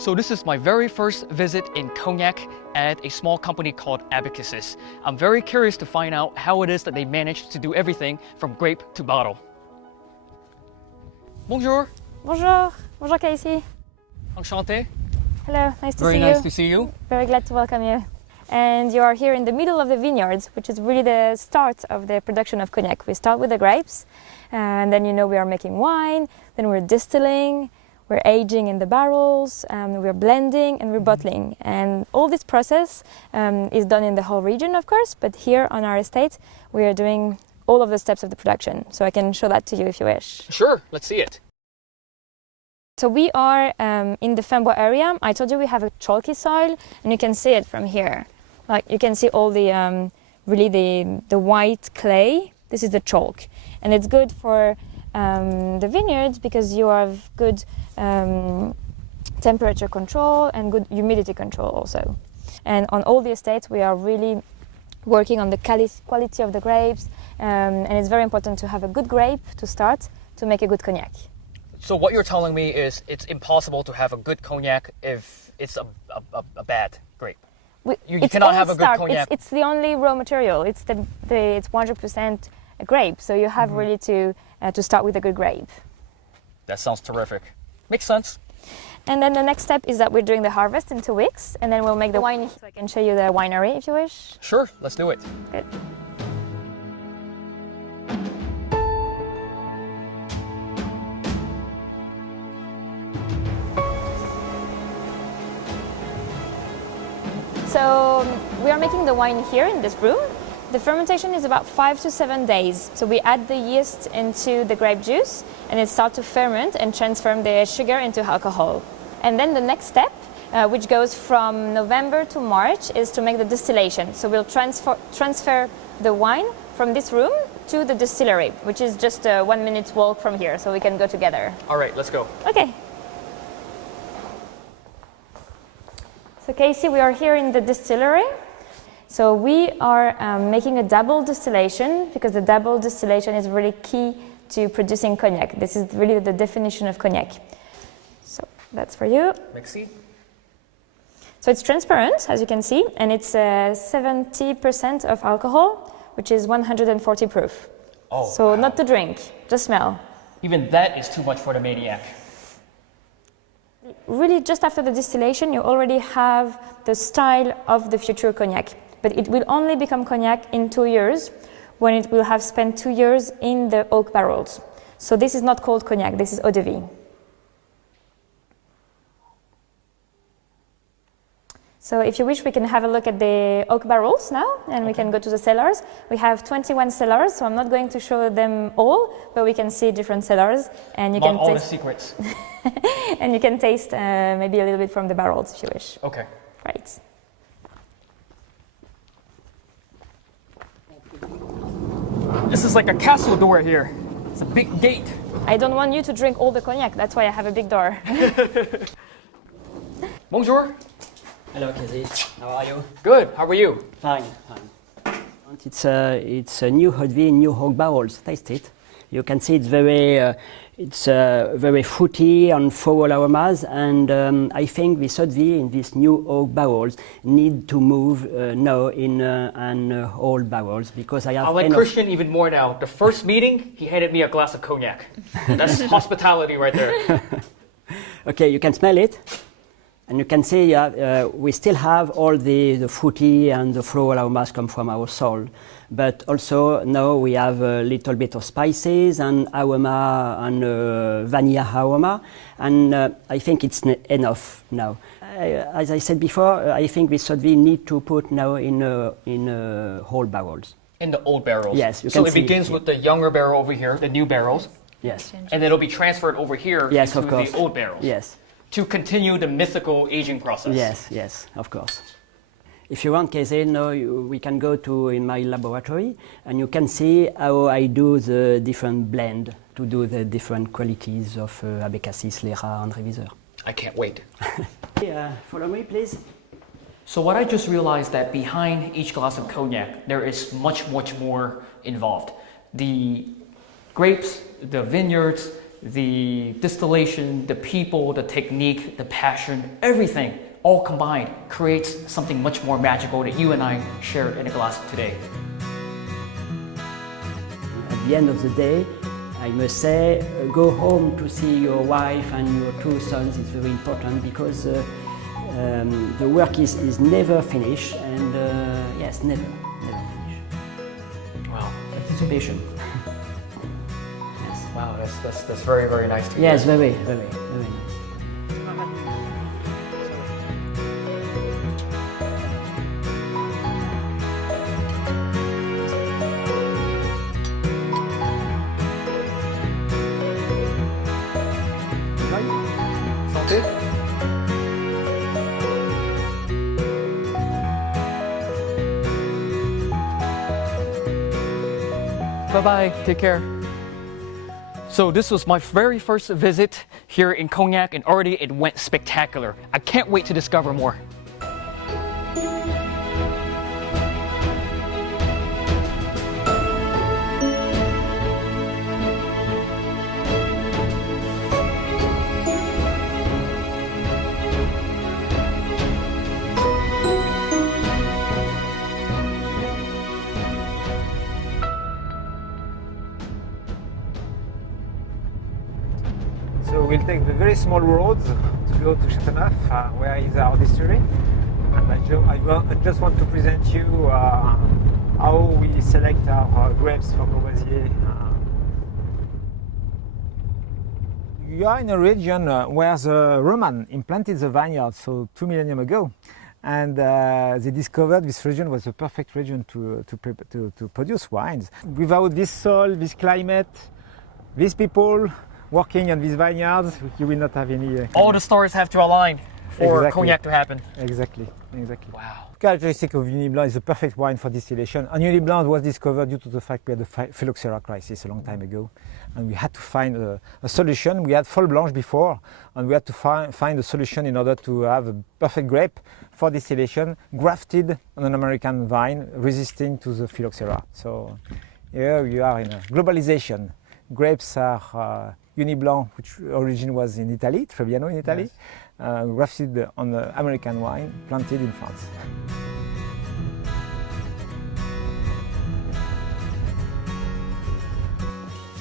So this is my very first visit in Cognac at a small company called Abacuses. I'm very curious to find out how it is that they managed to do everything from grape to bottle. Bonjour. Bonjour. Bonjour, Casey. Enchanté. Hello, nice to Very see you. nice to see you. Very glad to welcome you. And you are here in the middle of the vineyards, which is really the start of the production of cognac. We start with the grapes, and then we are making wine, then we're distilling, we're aging in the barrels, we're blending and we're bottling. And all this process is done in the whole region, of course, but here on our estate, we are doing all of the steps of the production. So I can show that to you if you wish. Sure, let's see it. So we are in the Fembois area. I told you we have a chalky soil, and you can see it from here. Like you can see all the really the white clay. This is the chalk, and it's good for the vineyards because you have good temperature control and good humidity control also. And on all the estates, we are really working on the quality of the grapes, and it's very important to have a good grape to start to make a good cognac. So what you're telling me is it's impossible to have a good cognac if it's a bad grape. You cannot have a good cognac. It's the only raw material. It's it's 100% grape. So you have really to start with a good grape. That sounds terrific. Makes sense. And then the next step is that we're doing the harvest in 2 weeks, and then we'll make the wine. So I can show you the winery if you wish. Sure, let's do it. Good. So we are making the wine here in this room. The fermentation is about 5 to 7 days. So we add the yeast into the grape juice and it starts to ferment and transform the sugar into alcohol. And then the next step, which goes from November to March, is to make the distillation. So we'll transfer the wine from this room to the distillery, which is just a 1 minute walk from here, so we can go together. All right, let's go. Okay. So Casey, we are here in the distillery. So we are making a double distillation because the double distillation is really key to producing cognac. This is really the definition of cognac. So that's for you. Merci. So it's transparent, as you can see, and it's 70% of alcohol, which is 140 proof. Oh, so wow. not to drink, just smell. Even that is too much for the Maniac. Really, just after the distillation, you already have the style of the future cognac. But it will only become cognac in 2 years, when it will have spent 2 years in the oak barrels. So this is not called cognac, this is eau de vie. So if you wish, we can have a look at the oak barrels now, and we can go to the cellars. We have 21 cellars, so I'm not going to show them all, but we can see different cellars, and you Not can all taste the secrets. and you can taste maybe a little bit from the barrels if you wish. Okay. Right. This is like a castle door here. It's a big gate. I don't want you to drink all the cognac, that's why I have a big door. Bonjour. Hello, Casey. How are you? Good. How are you? Fine, fine. It's a new eau de vie, new oak barrels. Taste it. You can see it's very fruity and floral aromas, and I think this eau de vie in these new oak barrels need to move now in an old barrels because I have. I like Christian even more now. The first meeting, he handed me a glass of cognac. That's hospitality right there. Okay, you can smell it. And you can see we still have all the fruity and the floral aromas come from our soil. But also now we have a little bit of spices and aroma and vanilla aroma. And I think it's enough now. As I said before, I think this eau de vie need to put now in whole barrels. In the old barrels? Yes. So it begins with the younger barrel over here, the new barrels. Yes. And then it'll be transferred over here yes, into of course. the old barrels. Yes. To continue the mythical aging process. Yes, yes, of course. If you want, Casey, now we can go to in my laboratory and you can see how I do the different blend to do the different qualities of Abacuses, Lera and Reviseur. I can't wait. Follow me, please. So what I just realized that behind each glass of cognac, there is much more involved. The grapes, the vineyards, the distillation, the people, the technique, the passion, everything all combined creates something much more magical that you and I shared in a glass today. At the end of the day, I must say, go home to see your wife and your two sons is very important because the work is never finished and yes, never finished. Wow, anticipation. Yes. Wow, that's very, very nice to hear. Yes, very nice. Santé. Bye-bye, take care. So this was my very first visit here in Cognac and already it went spectacular. I can't wait to discover more. So we'll take the very small roads to go to Chateauneuf, where is our distillery. And I just want to present you how we select our grapes for Courvoisier. You are in a region where the Roman implanted the vineyard, so 2 millennia ago. And they discovered this region was the perfect region to produce wines. Without this soil, this climate, these people, working on these vineyards, you will not have any... All the stars have to align for Exactly. Cognac to happen. Exactly. Wow. Characteristic of Uni Blanc is the perfect wine for distillation. And Uni Blanc was discovered due to the fact we had the phylloxera crisis a long time ago. And we had to find a solution. We had Folle Blanche before, and we had to find a solution in order to have a perfect grape for distillation, grafted on an American vine, resisting to the phylloxera. So here you are in a globalization. Grapes are Uni Blanc, which origin was in Italy, Trebbiano in Italy, yes. Grafted on the American wine, planted in France.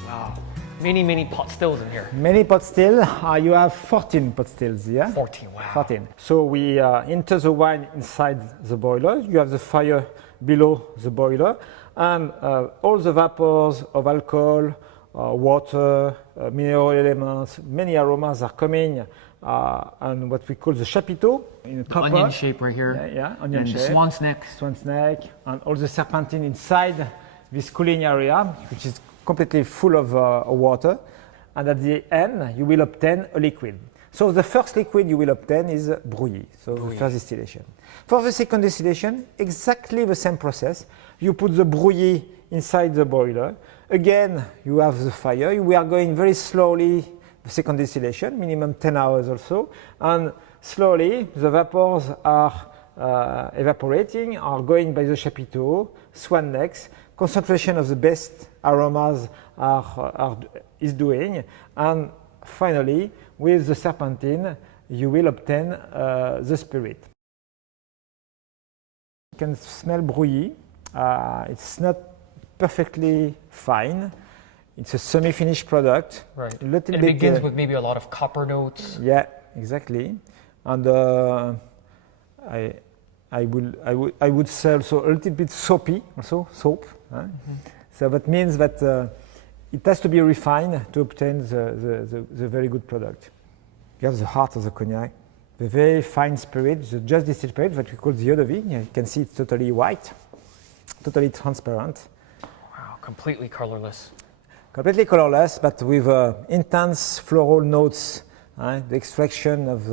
Wow. Many pot stills in here. Many pot still. You have 14 pot stills here. 14, wow. 14. So we enter the wine inside the boiler. You have the fire below the boiler, and all the vapors of alcohol, water, mineral elements, many aromas are coming, and what we call the chapiteau in a copper. Onion shape right here. Yeah, onion and shape. Swan's neck. Swan's neck, and all the serpentine inside this cooling area, which is completely full of water. And at the end, you will obtain a liquid. So the first liquid you will obtain is brouillis, so the first distillation. For the second distillation, exactly the same process. You put the brouillis inside the boiler. Again, you have the fire. We are going very slowly, the second distillation, minimum 10 hours or so. And slowly, the vapors are evaporating, are going by the chapiteau, swan necks. Concentration of the best aromas is doing. And finally, with the serpentine, you will obtain the spirit. You can smell brouillis. It's not perfectly fine. It's a semi-finished product. Right. It begins with maybe a lot of copper notes. Yeah, exactly. And I would say also a little bit soapy, also soap. Mm-hmm. So that means that it has to be refined to obtain the very good product. You have the heart of the cognac, the very fine spirit, the just distilled spirit that we call the eau de vie. You can see it's totally white, totally transparent. Wow, completely colorless. Completely colorless, but with intense floral notes. The extraction of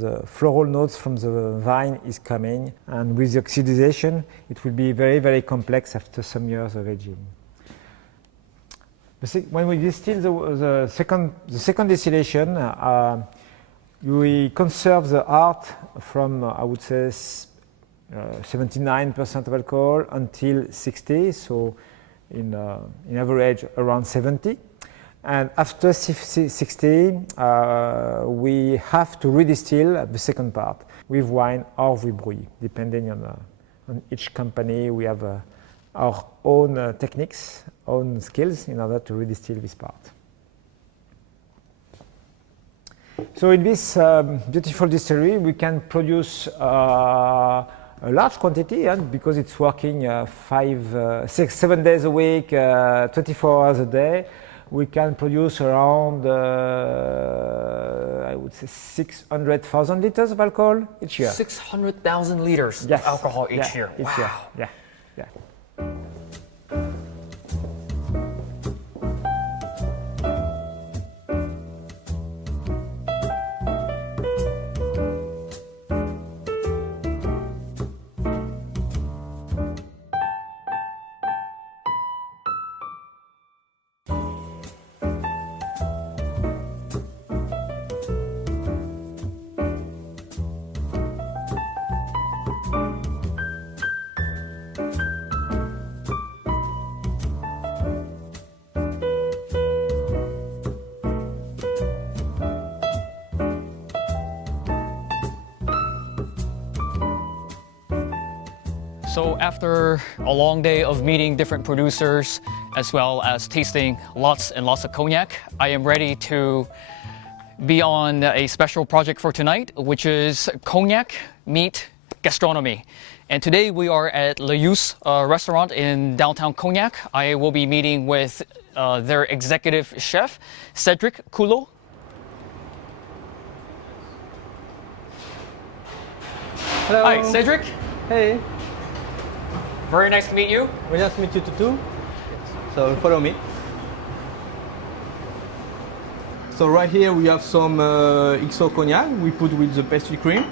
the floral notes from the vine is coming, and with the oxidization, it will be very, very complex after some years of aging. When we distill the second distillation, we conserve the art from, I would say, 79% of alcohol until 60, so in average around 70. And after 60, we have to redistill the second part with wine or with brouillis, depending on each company. We have our own techniques, own skills in order to redistill this part. So in this beautiful distillery, we can produce a large quantity, and because it's working 7 days a week, 24 hours a day, we can produce around, I would say, 600,000 liters of alcohol each year. 600,000 liters Yes. of alcohol each year. Each Wow. year. Yeah. Yeah. So after a long day of meeting different producers as well as tasting lots and lots of cognac, I am ready to be on a special project for tonight, which is Cognac Meet Gastronomy. And today we are at Le Yousse restaurant in downtown Cognac. I will be meeting with their executive chef, Cedric Coulot. Hello. Hi, Cedric. Hey. Very nice to meet you. Very nice to meet you too. So follow me. So right here we have some XO cognac we put with the pastry cream.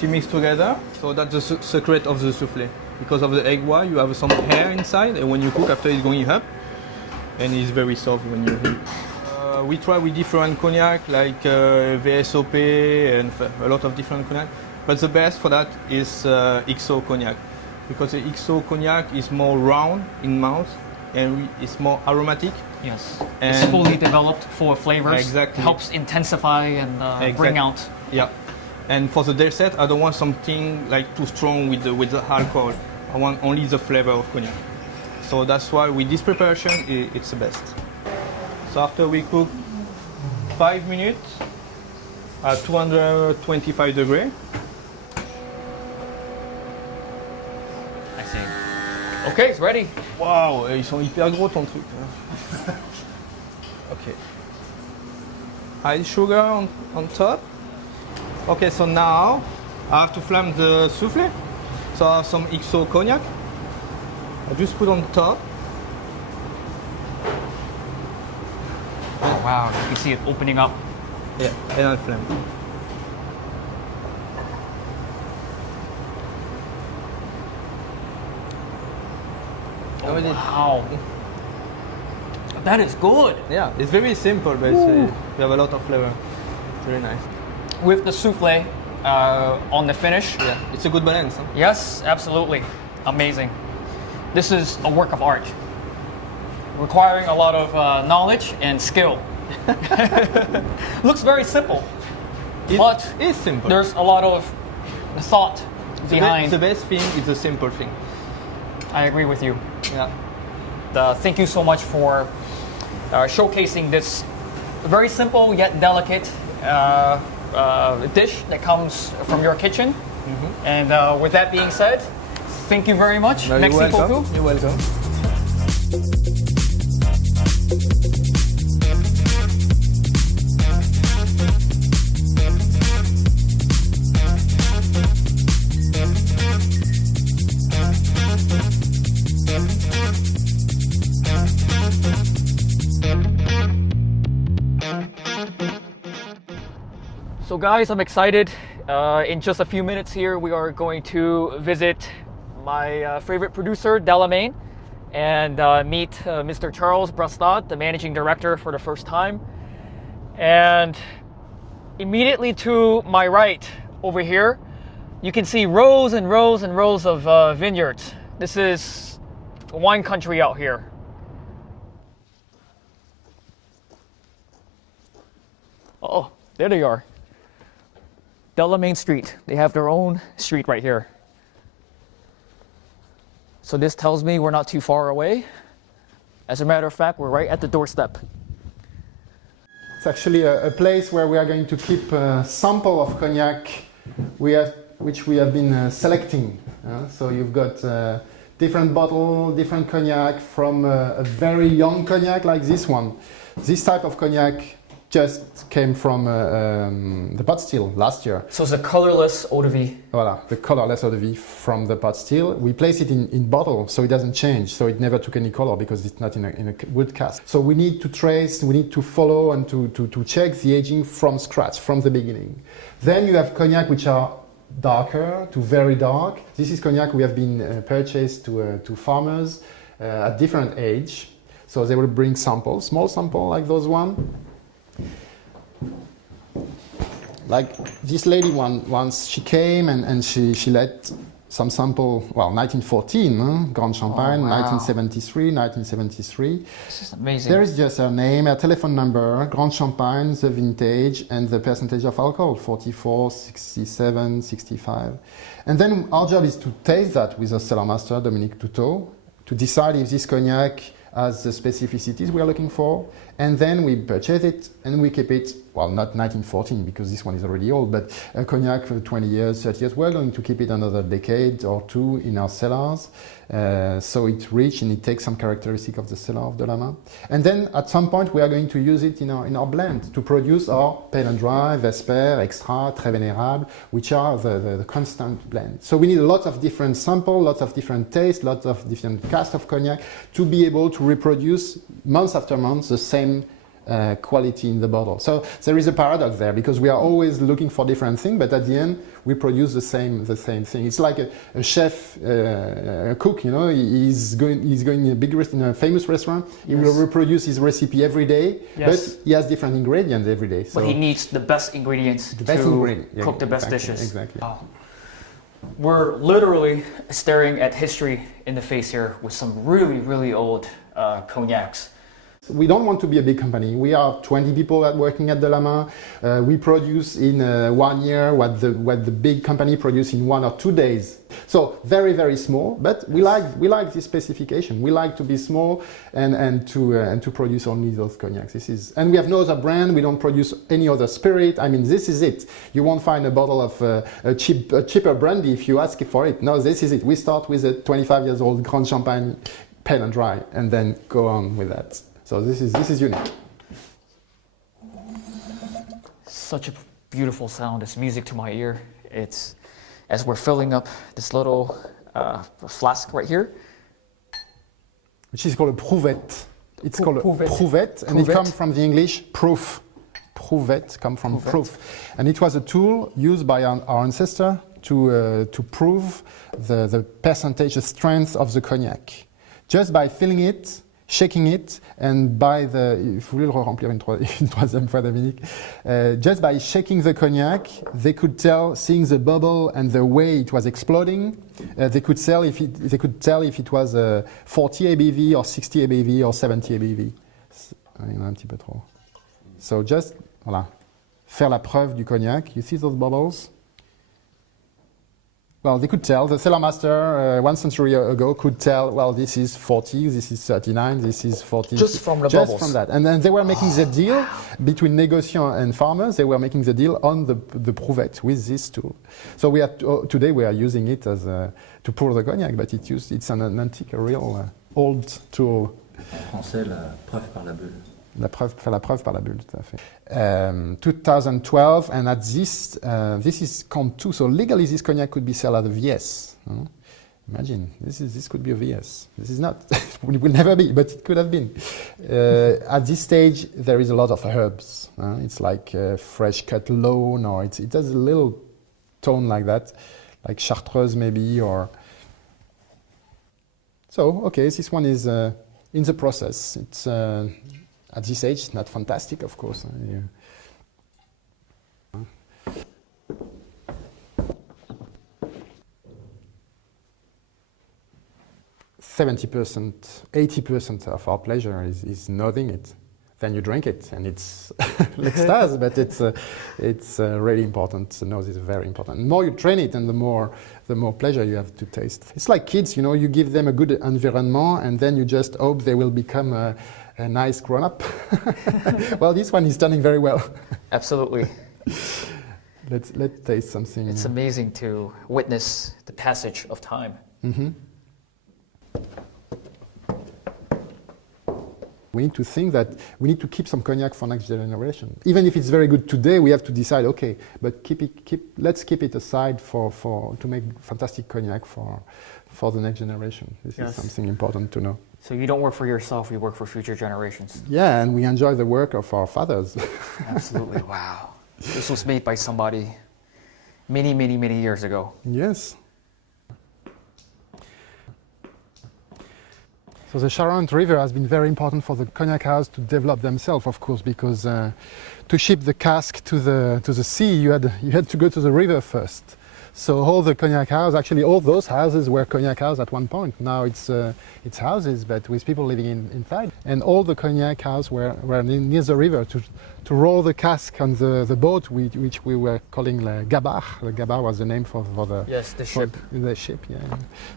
She mixed together. So that's the secret of the soufflé. Because of the egg white, you have some hair inside, and when you cook, after it's going up, and it's very soft when you eat. We try with different cognac like VSOP and a lot of different cognac. But the best for that is XO cognac. Because the XO cognac is more round in mouth and it's more aromatic. Yes, And it's fully developed, full of flavors. Exactly. Helps intensify and bring out. Yeah. And for the dessert, I don't want something like too strong with the alcohol. I want only the flavor of cognac. So that's why with this preparation, it's the best. So after we cook 5 minutes at 225 degrees. I see. Okay, it's ready. Waouh, ils sont hyper gros ton truc. Okay. High sugar on top. Okay, so now I have to flame the soufflé. So I have some XO cognac. I just put on top. Oh, wow, you can see it opening up. Yeah, and I flame. Oh, wow. That is good. Yeah, it's very simple, but you have a lot of flavor. Very nice. With the souffle on the finish. Yeah, it's a good balance. Huh? Yes, absolutely. Amazing. This is a work of art, requiring a lot of knowledge and skill. Looks very simple, but It's simple. there's a lot of thought behind. The best thing is the simple thing. I agree with you. Yeah. Thank you so much for showcasing this very simple yet delicate dish that comes from your kitchen. Mm-hmm. And with that being said, thank you very much. You're Merci welcome. beaucoup. You're welcome. So guys, I'm excited. In just a few minutes here, we are going to visit my favorite producer, Delamain, and meet Mr. Charles Brastad, the managing director, for the first time. And immediately to my right over here, you can see rows and rows and rows of vineyards. This is wine country out here. Oh, there they are. Delamain Street. They have their own street right here. So this tells me we're not too far away. As a matter of fact, we're right at the doorstep. It's actually a place where we are going to keep a sample of cognac which we have been selecting. So you've got different bottle, different cognac from a very young cognac like this one. This type of cognac just came from the pot still last year. So it's a colorless eau de vie. Voilà, the colorless eau de vie from the pot still. We place it in bottle so it doesn't change, so it never took any color because it's not in a wood cask. So we need to trace, we need to follow and to check the aging from scratch, from the beginning. Then you have cognac which are darker to very dark. This is cognac we have been purchased to farmers at different age. So they will bring samples, small sample like those one. Like this lady once, she came and she let some sample, well, 1914, Grand Champagne, Oh, wow. 1973. This is amazing. There is just her name, her telephone number, Grand Champagne, the vintage, and the percentage of alcohol, 44, 67, 65. And then our job is to taste that with our cellar master, Dominique Toutot, to decide if this cognac has the specificities we are looking for, and then we purchase it and we keep it, well, not 1914 because this one is already old, but a cognac for 20 years, 30 years, we're going to keep it another decade or two in our cellars, so it's rich and it takes some characteristic of the cellar of Delamain. And then at some point we are going to use it in our blend to produce our pale and dry, Vesper, Extra, Très Vénérable, which are the constant blend. So we need a lot of different samples, lots of different tastes, lots of different cast of cognac to be able to reproduce month after month the same quality in the bottle. So there is a paradox there because we are always looking for different things, but at the end we produce the same thing. It's like a chef, a cook. You know, he's going in a famous restaurant. He will reproduce his recipe every day, but he has different ingredients every day. So but he needs the best ingredients to cook the best dishes. Exactly. Wow. We're literally staring at history in the face here with some really, really old cognacs. We don't want to be a big company. We are 20 people working at Delamain. We produce in 1 year what the big company produce in 1 or 2 days. So very, very small, but we like this specification. We like to be small and to produce only those cognacs. And we have no other brand. We don't produce any other spirit. I mean, this is it. You won't find a bottle of a cheaper brandy if you ask for it. No, this is it. We start with a 25 years old Grand Champagne, pale and dry, and then go on with that. So this is unique. Such a beautiful sound. It's music to my ear. It's as we're filling up this little flask right here. Which is called a prouvette. It's called a prouvette, and it comes from the English proof. Prouvette comes from proof. And it was a tool used by our ancestor to prove the percentage, the strength of the cognac. Just by filling it, shaking it, and by il faut le remplir une troisième fois, Dominique. Just by shaking the cognac, they could tell, seeing the bubble and the way it was exploding, they could tell if it was 40 ABV or 60 ABV or 70 ABV. Il y en a un petit peu trop. So just, voilà, faire la preuve du cognac. You see those bubbles? Well, they could tell. The cellar master 1 century ago could tell, well, this is 40, this is 39, this is 40. Just from the just bubbles. from that. And then they were making the deal between négociants and farmers. They were making the deal on the prouvette with this tool. So today we are using it as to pour the cognac, but it's an antique, a real old tool. En français, la preuve par la bulle. Faire la preuve par la bulle, tout à fait. 2012, and at this is Comte 2, so legally this cognac could be sold at a VS. Imagine, this could be a VS. This is not, it will never be, but it could have been. At this stage, there is a lot of herbs. It's like fresh cut lawn, or it has a little tone like that, like Chartreuse maybe, or... So, okay, this one is in the process. It's... at this age, it's not fantastic, of course. 70%, 80% of our pleasure is knowing it. then you drink it, and it's l'extase, but it's really important. The nose is very important. The more you train it, and the more pleasure you have to taste. It's like kids, you know, you give them a good environment, and then you just hope they will become a nice grown-up. Well, this one is turning very well. Absolutely. Let's taste something. It's amazing to witness the passage of time. Mm-hmm. We need to think that we need to keep some cognac for next generation. Even if it's very good today, we have to decide, okay, but let's keep it aside to make fantastic cognac for the next generation. This is something important to know. So you don't work for yourself, you work for future generations. Yeah, and we enjoy the work of our fathers. Absolutely, wow. This was made by somebody many, many, many years ago. Yes. So the Charente River has been very important for the cognac house to develop themselves, of course, because to ship the cask to the sea, you had to go to the river first. So all the cognac houses, actually all those houses were cognac houses at one point. Now it's houses, but with people living inside. And all the cognac houses were near the river to roll the cask on the boat, which we were calling the gabar. The gabar was the name for the ship. The ship, yeah.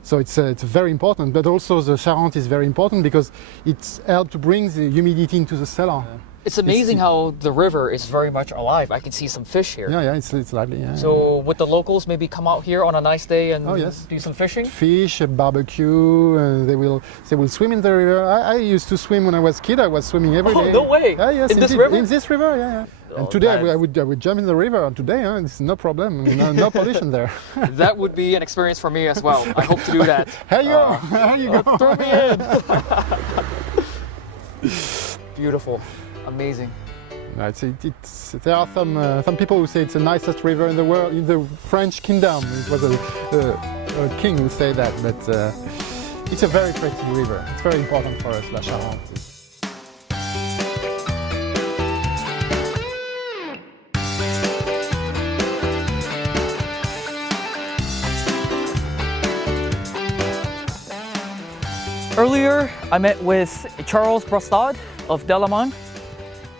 So it's very important, but also the Charente is very important because it's helped to bring the humidity into the cellar. It's amazing how the river is very much alive. I can see some fish here. Yeah, it's lovely. Yeah. So would the locals maybe come out here on a nice day and do some fishing? Fish, barbecue, they will swim in the river. I used to swim when I was a kid. I was swimming every day. Oh, no way! Yeah, yes, in this river? In this river, yeah. Oh, and today I would jump in the river today. It's no problem. No pollution there. That would be an experience for me as well. I hope to do that. Here you go. Here you go. Throw me in. Beautiful. Amazing. There are some people who say it's the nicest river in the world, in the French kingdom. It was a king who said that, but it's a very pretty river. It's very important for us, La Charente. Earlier, I met with Charles Brostad of Delamon,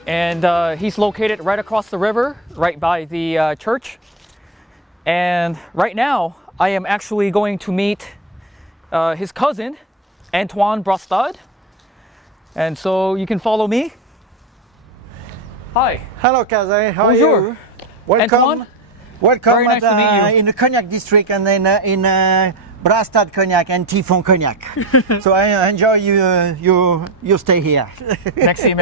and he's located right across the river, right by the church. And right now, I am actually going to meet his cousin, Antoine Brostad. And so you can follow me. Hi. Hello, Kazay. How Bonjour. are you? Welcome. Antoine? Welcome. Very nice to meet you. In the Cognac district and in Brastad Cognac and Typhon Cognac. So I enjoy you stay here. Merci.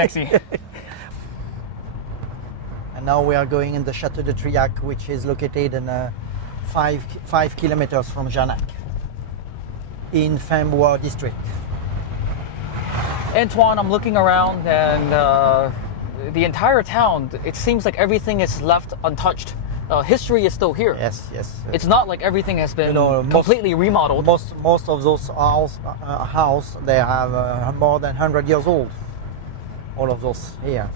And now we are going in the Château de Triac, which is located in 5 kilometers from Jarnac, in Fembois district. Antoine, I'm looking around and the entire town, it seems like everything is left untouched. History is still here. Yes. It's not like everything has been completely remodeled. Most of those house they have more than 100 years old. All of those here.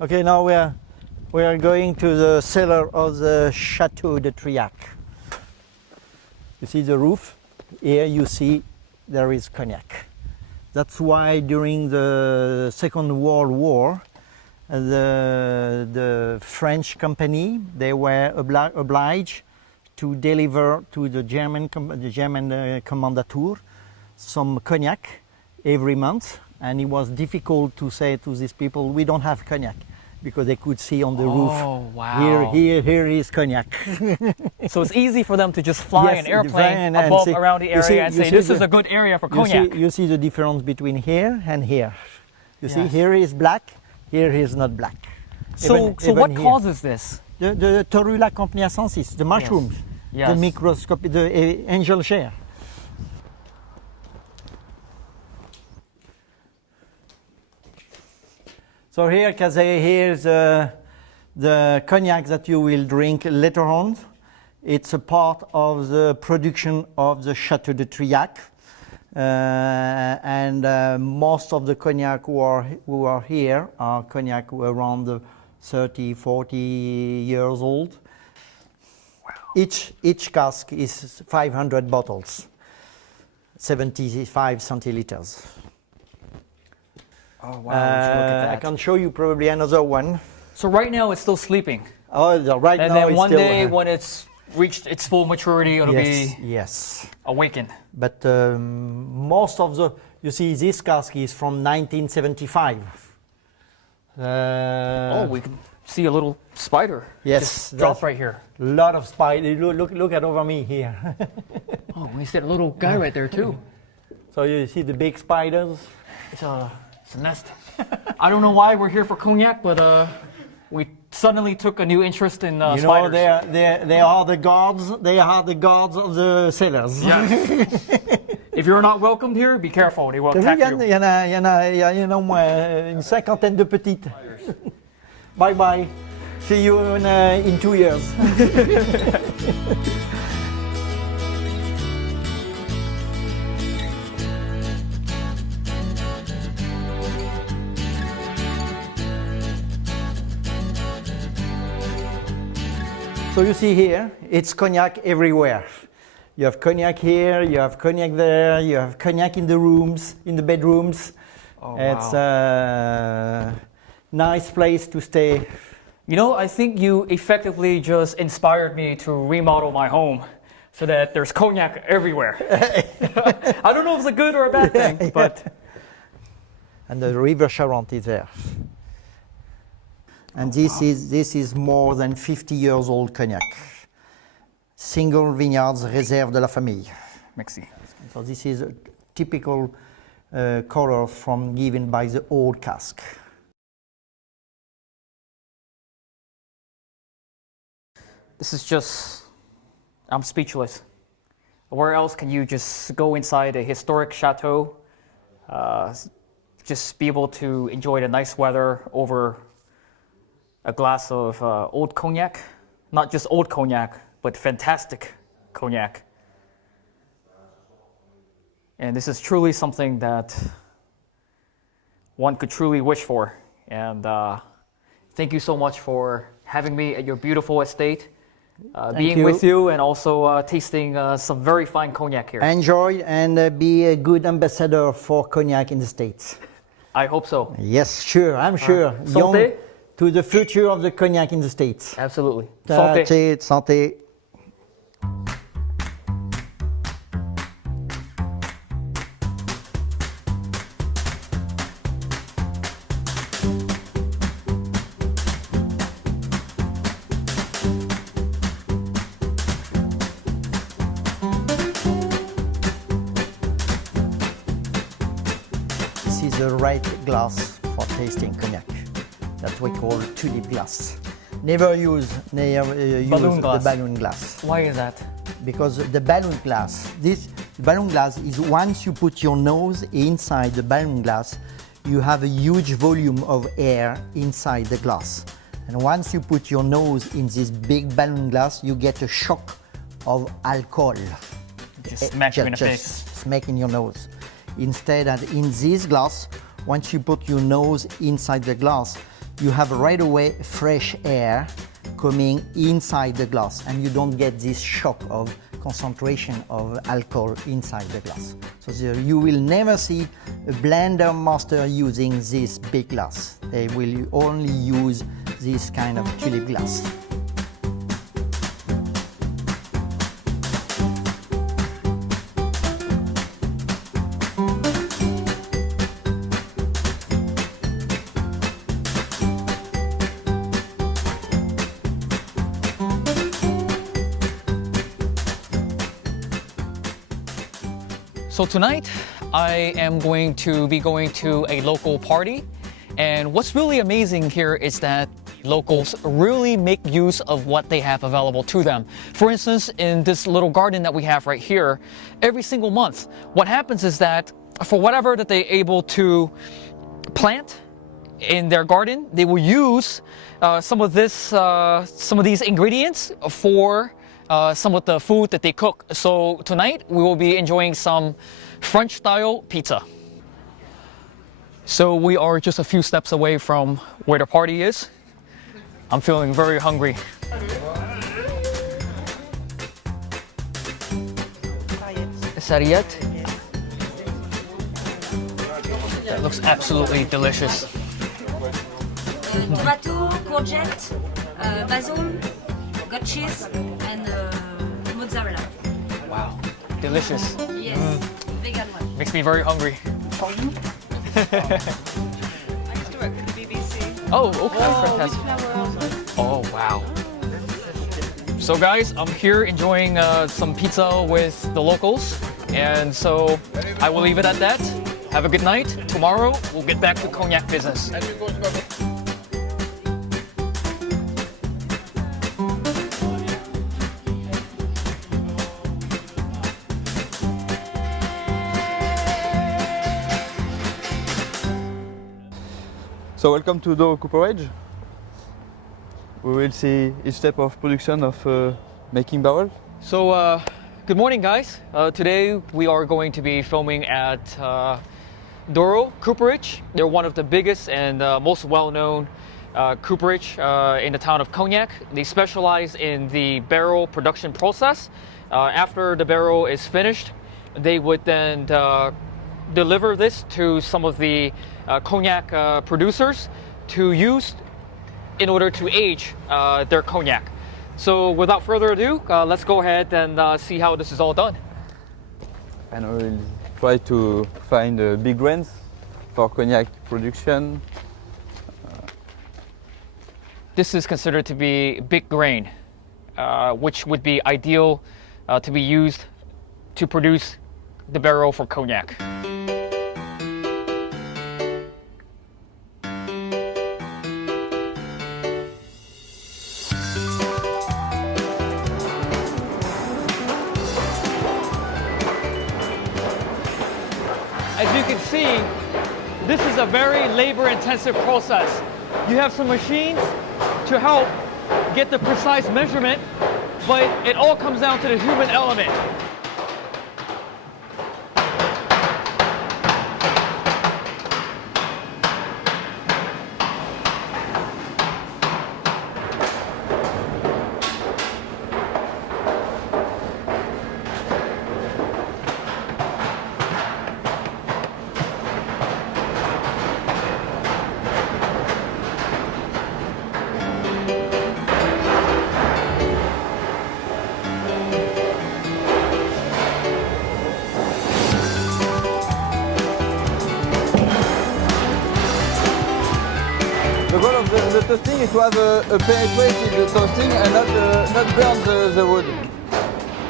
Okay, now we are going to the cellar of the Château de Triac. You see the roof? Here you see there is cognac. That's why during the Second World War, the French company, they were obliged to deliver to the German commandatur some cognac every month, and it was difficult to say to these people, we don't have cognac, because they could see on the roof. Oh, wow. Here is cognac. So it's easy for them to just fly an airplane above around the area and say, this is a good area for cognac. You see the difference between here and here. You see, here is black, here is not black. So what causes this? The Torula campniacensis, the mushrooms, the microscopic, the angel share. So here, Kazay, here's the cognac that you will drink later on. It's a part of the production of the Château de Triac. And most of the cognac who are here are cognac around 30, 40 years old. Wow. Each cask is 500 bottles, 75 centiliters. Oh, wow. Would you look at that. I can show you probably another one. So right now it's still sleeping. Oh, right And now then it's one still, day when it's reached its full maturity, it'll yes, be yes. awakened. But most of the, you see, this cask is from 1975. Oh, we can see a little spider. Yes, Just drop that's- right here. Lot of spider. Look at over me here. Oh, we see a little guy right there too. So you see the big spiders. It's a nest. I don't know why we're here for cognac, but we suddenly took a new interest in You know, spiders. they are the gods. They are the gods of the cellars. Yes. If you're not welcomed here, be careful. They will T'as vu, attack Yann, you. il y en a au moins une cinquantaine de petites. Bye bye. See you in 2 years. So you see here, it's cognac everywhere. You have cognac here, you have cognac there, you have cognac in the rooms, in the bedrooms. Oh, It's wow. a nice place to stay. You know, I think you effectively just inspired me to remodel my home so that there's cognac everywhere. I don't know if it's a good or a bad thing, but And the river Charente is there. And this is more than 50 years old cognac. Single vineyards, réserve de la famille. Merci. So this is a typical color from given by the old cask. This is just, I'm speechless. Where else can you just go inside a historic chateau, just be able to enjoy the nice weather over a glass of old cognac? Not just old cognac, but fantastic cognac. And this is truly something that one could truly wish for. And thank you so much for having me at your beautiful estate. Being you. with you and also tasting some very fine cognac here. Enjoy and be a good ambassador for cognac in the States. I hope so. Yes, sure, I'm sure. Santé. To the future of the cognac in the States. Absolutely. Santé. Santé, santé. This is the right glass for tasting cognac that we call tulip glass. Never use Balloon glass. the balloon glass Why is that? because the balloon glass, this balloon glass is once you put your nose inside the balloon glass, you have a huge volume of air inside the glass. And once you put your nose in this big balloon glass, you get a shock of alcohol. Just smack you in the Just face. smack in your nose. Instead, in this glass, once you put your nose inside the glass, you have right away fresh air coming inside the glass, and you don't get this shock of concentration of alcohol inside the glass. So you will never see a blender master using this big glass. They will only use this kind of tulip glass. So tonight, I am going to be going to a local party. And what's really amazing here is that locals really make use of what they have available to them. For instance, in this little garden that we have right here, every single month, what happens is that for whatever that they're able to plant in their garden, they will use some of these ingredients for some of the food that they cook. So tonight we will be enjoying some French style pizza. So we are just a few steps away from where the party is. I'm feeling very hungry. sarriette. That looks absolutely delicious. Tomato, courgette, basil, got cheese, and mozzarella. Wow, delicious. Yes, vegan one. Makes me very hungry. For you? I used to work for the BBC. Oh, okay, fantastic. Oh, wow. So guys, I'm here enjoying some pizza with the locals, and so I will leave it at that. Have a good night. Tomorrow, we'll get back to cognac business. So welcome to Douro Cooperage. We will see each step of production of making barrel. So, good morning, guys. Today we are going to be filming at Douro Cooperage. They're one of the biggest and most well-known cooperage in the town of Cognac. They specialize in the barrel production process. After the barrel is finished, they would then deliver this to some of the cognac producers to use in order to age their cognac. So without further ado, let's go ahead and see how this is all done. And we will try to find big grains for cognac production. This is considered to be big grain, which would be ideal to be used to produce the barrel for cognac. As you can see, this is a very labor-intensive process. You have some machines to help get the precise measurement, but it all comes down to the human element. The goal of the toasting is to have a penetrate in the toasting and not burn the wood.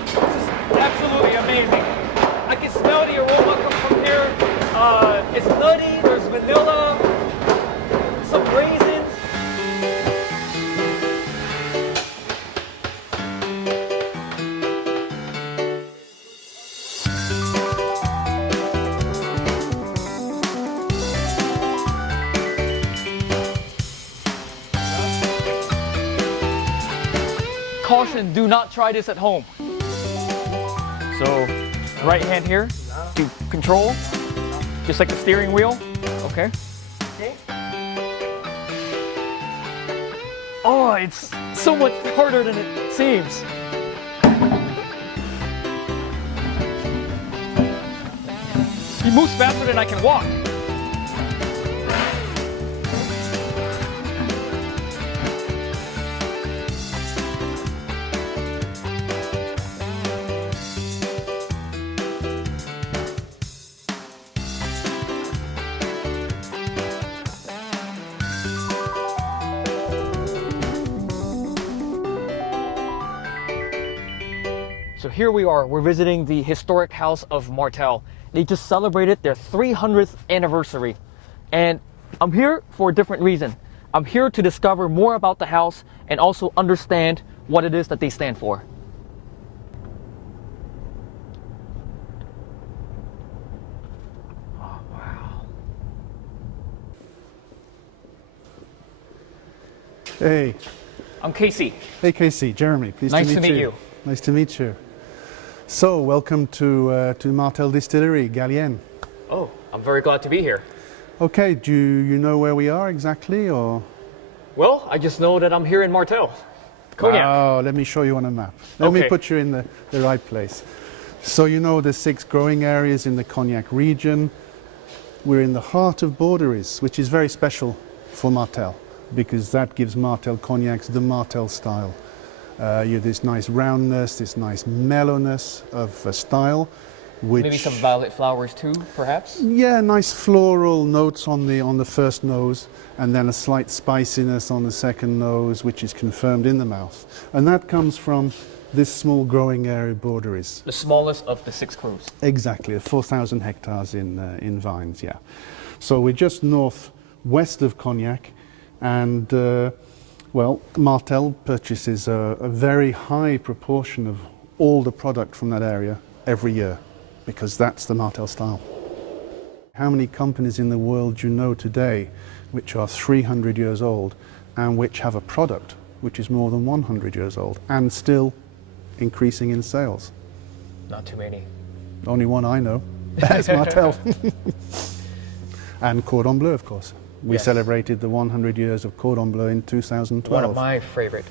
This is absolutely amazing. I can smell the aroma come from here. It's nutty, there's vanilla, some raisins. Caution, do not try this at home. So, right hand here to control, just like the steering wheel. Okay. Oh, it's so much harder than it seems. He moves faster than I can walk. So here we are, we're visiting the historic house of Martel. They just celebrated their 300th anniversary. And I'm here for a different reason. I'm here to discover more about the house and also understand what it is that they stand for. Oh, wow. Hey. I'm Casey. Hey, Casey. Jeremy. Pleased Nice to meet you. Nice to meet you. So, welcome to Martel Distillery, Gallienne. Oh, I'm very glad to be here. Okay, do you know where we are exactly, or? Well, I just know that I'm here in Martel. Cognac. Oh, let me show you on a map. Let me put you in the right place. So you know the 6 growing areas in the Cognac region. We're in the heart of Borderies, which is very special for Martell, because that gives Martell cognacs the Martell style. You have this nice roundness, this nice mellowness of a style, which Maybe some violet flowers too, perhaps? yeah, nice floral notes on the first nose, and then a slight spiciness on the second nose, which is confirmed in the mouth. And that comes from this small growing area Borderies. The smallest of the 6 crus. Exactly, 4,000 hectares in vines, yeah. So we're just northwest of Cognac, and well, Martell purchases a very high proportion of all the product from that area every year, because that's the Martell style. How many companies in the world do you know today which are 300 years old and which have a product which is more than 100 years old and still increasing in sales? Not too many. Only one I know. That's Martell. And Cordon Bleu, of course. We Yes. celebrated the 100 years of Cordon Bleu in 2012. One of my favorite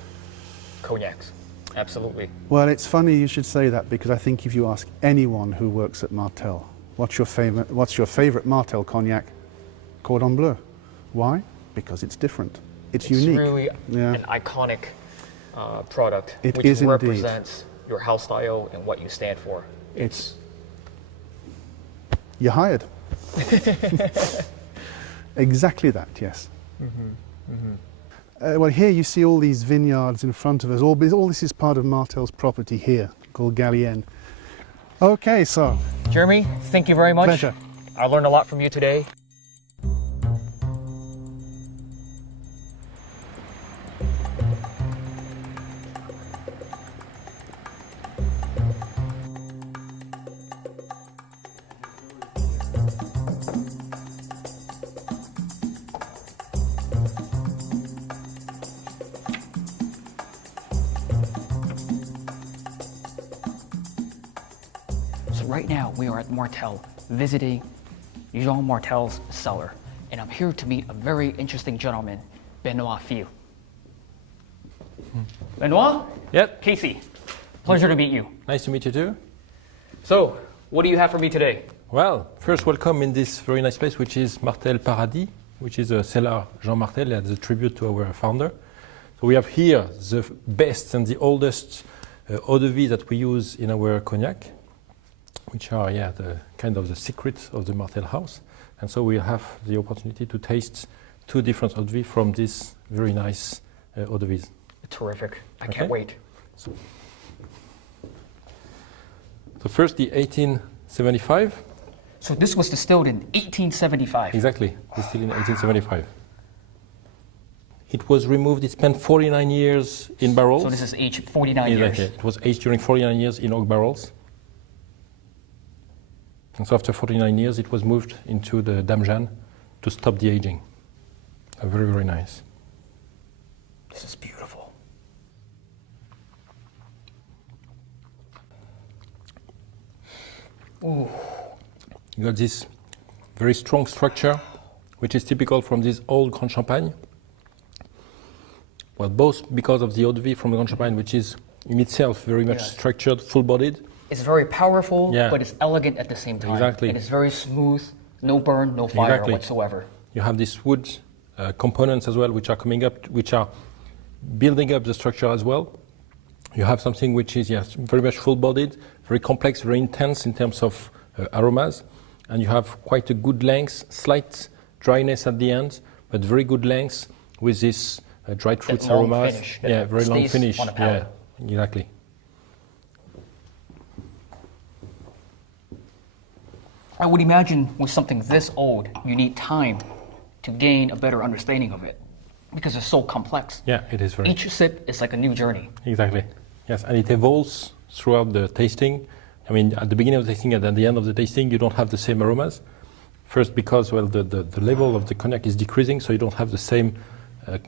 cognacs. Absolutely. Well, it's funny you should say that, because I think if you ask anyone who works at Martell, what's your favorite Martell cognac? Cordon Bleu. Why? Because it's different. It's unique. It's really Yeah. an iconic product, It which is indeed. represents your house style and what you stand for. It's you're hired. Exactly that, yes. Well, here you see all these vineyards in front of us. All this is part of Martell's property here, called Gallienne. Okay, so Jeremy, thank you very much. Pleasure. I learned a lot from you today. So right now we are at Martell, visiting Jean Martell's cellar, and I'm here to meet a very interesting gentleman, Benoit Fiu. Benoit? Yep. Casey, pleasure to meet you. Nice to meet you too. So, what do you have for me today? Well, first welcome in this very nice place, which is Martel Paradis, which is a cellar Jean Martel as a tribute to our founder. So we have here the best and the oldest eau de vie that we use in our cognac, which are the kind of the secret of the Martel house. And so we have the opportunity to taste 2 different eau de vie from this very nice eau de vie. Terrific. I Okay. can't wait. So first the 1875. So this was distilled in 1875. Exactly, distilled in 1875. It was removed, it spent 49 years in barrels. So this is aged 49 Exactly. years. It was aged during 49 years in oak barrels. And so after 49 years, it was moved into the Damjan to stop the aging. Very, very nice. This is beautiful. Ooh. You got this very strong structure, which is typical from this old Grand Champagne. Well, both because of the eau de vie from the Grand Champagne, which is in itself very much structured, full-bodied. It's very powerful, Yeah. but it's elegant at the same time. Exactly. And it's very smooth, no burn, no fire Exactly. whatsoever. You have these wood components as well, which are coming up, which are building up the structure as well. You have something which is very much full-bodied, very complex, very intense in terms of aromas, and you have quite a good length, slight dryness at the end, but very good length with this dried fruits long aromas. finish that Yeah, very long stays finish. on the palate. Yeah, exactly. I would imagine with something this old, you need time to gain a better understanding of it because it's so complex. Yeah, it is very. Each sip is like a new journey. Exactly. Yes, and it evolves throughout the tasting. I mean, at the beginning of the tasting and at the end of the tasting, you don't have the same aromas. First, because the level of the cognac is decreasing, so you don't have the same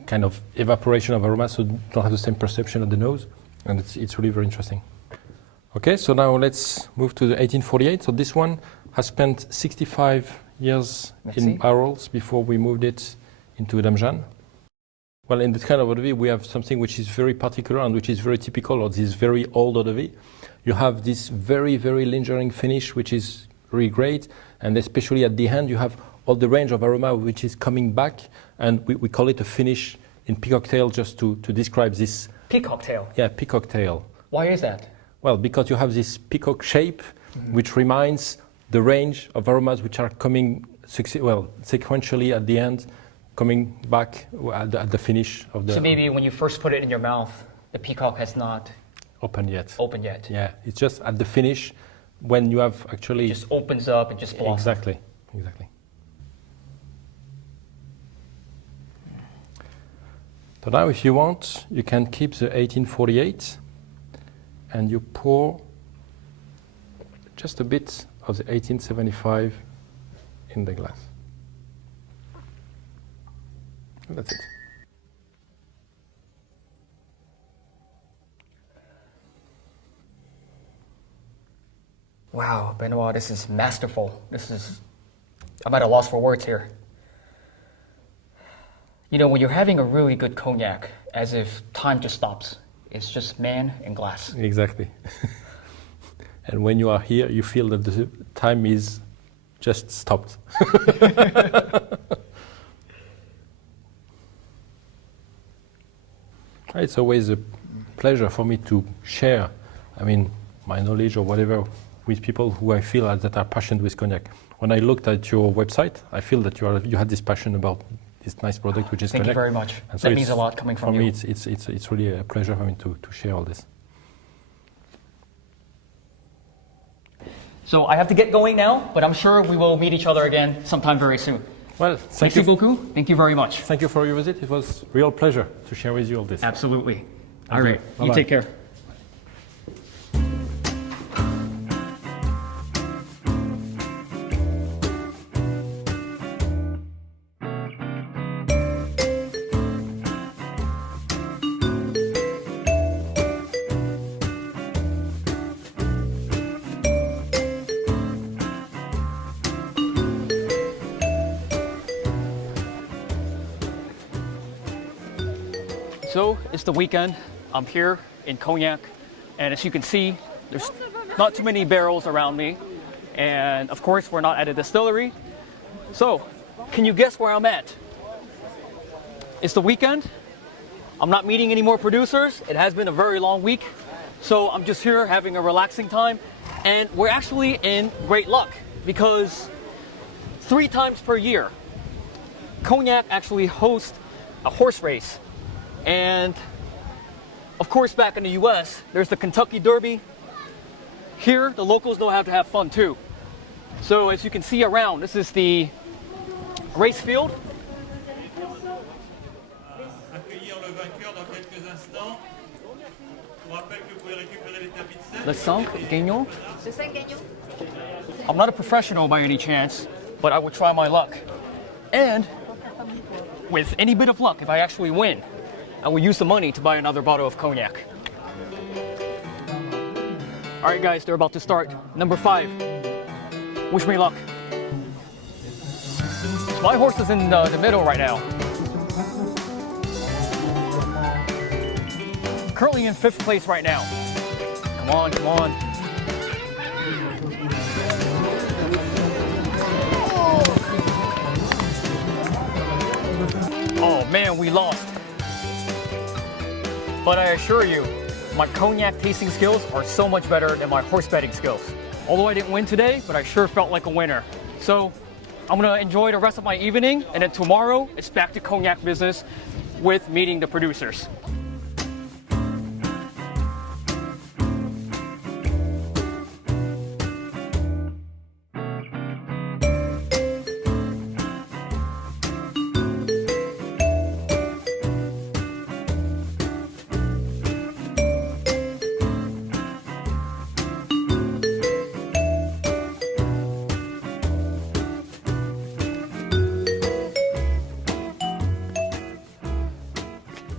kind of evaporation of aromas, so you don't have the same perception at the nose, and it's really very interesting. Okay, so now let's move to the 1848. So this one has spent 65 years in barrels before we moved it into Damjan. Well, in this kind of eau de vie, we have something which is very particular and which is very typical of this very old eau de vie. You have this very, very lingering finish, which is really great. And especially at the end, you have all the range of aroma which is coming back. And we call it a finish in peacock tail just to describe this. Peacock tail? Yeah, peacock tail. Why is that? Well, because you have this peacock shape, which reminds the range of aromas which are coming sequentially at the end, coming back at the finish of the... So maybe when you first put it in your mouth, the peacock has not opened yet. Yeah, it's just at the finish when you have actually... It just opens up and just blossoms. Exactly. So now if you want, you can keep the 1848 and you pour just a bit of the 1875 in the glass. And that's it. Wow, Benoit, this is masterful. I'm at a loss for words here. You know, when you're having a really good cognac, as if time just stops. It's just man and glass. Exactly. And when you are here, you feel that the time is just stopped. It's always a pleasure for me to share, my knowledge or whatever with people who I feel that are passionate with cognac. When I looked at your website, I feel that you had this passion about this nice product, which is Thank cognac. you very much. And so that means a lot coming from you. For me, it's really a pleasure for me to share all this. So I have to get going now, but I'm sure we will meet each other again sometime very soon. Well, Merci beaucoup. Thank you very much. Thank you for your visit. It was a real pleasure to share with you all this. Absolutely. Thank All right. you. You take care. So it's the weekend. I'm here in Cognac, and as you can see, there's not too many barrels around me. And of course, we're not at a distillery. So, can you guess where I'm at? It's the weekend. I'm not meeting any more producers. It has been a very long week. So I'm just here having a relaxing time. And we're actually in great luck because 3 times per year, Cognac actually hosts a horse race. And of course, back in the US, there's the Kentucky Derby. Here, the locals know how to have fun too. So as you can see around, this is the race field. Le 5 gagnant. I'm not a professional by any chance, but I would try my luck. And with any bit of luck, if I actually win, I will use the money to buy another bottle of cognac. All right, guys, they're about to start. Number 5. Wish me luck. My horse is in the middle right now. Currently in 5th place right now. Come on, come on. Oh man, we lost. But I assure you, my cognac tasting skills are so much better than my horse betting skills. Although I didn't win today, but I sure felt like a winner. So I'm gonna enjoy the rest of my evening, and then tomorrow it's back to cognac business with meeting the producers.